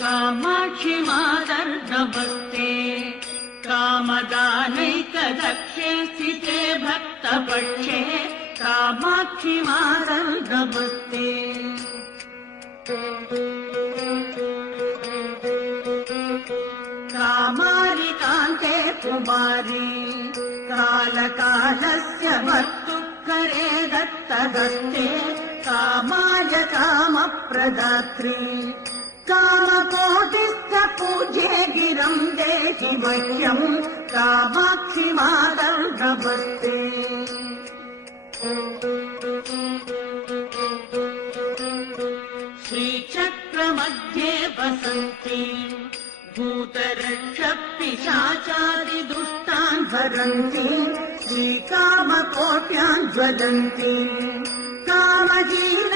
कामाक्षि मादर्दभक्ते कामदानैकदक्षे स्थिते भक्तपक्षे कामाक्षि मादर्दभक्ते कामारिकान्ते कुमारी कालकालस्य भर्तुकरे दत्तदत्ते कामाय कामप्रदात्री कामकोटिस्थ पूज्ये गिरं देहि मह्यम् कामाक्षि मादर्दभक्ते श्रीचक्रमध्ये वसन्ति भूतरक्षपिशाचादिदुष्टान् हरन्ति श्रीकामकोट्यान् ज्वलन्ति कामहीन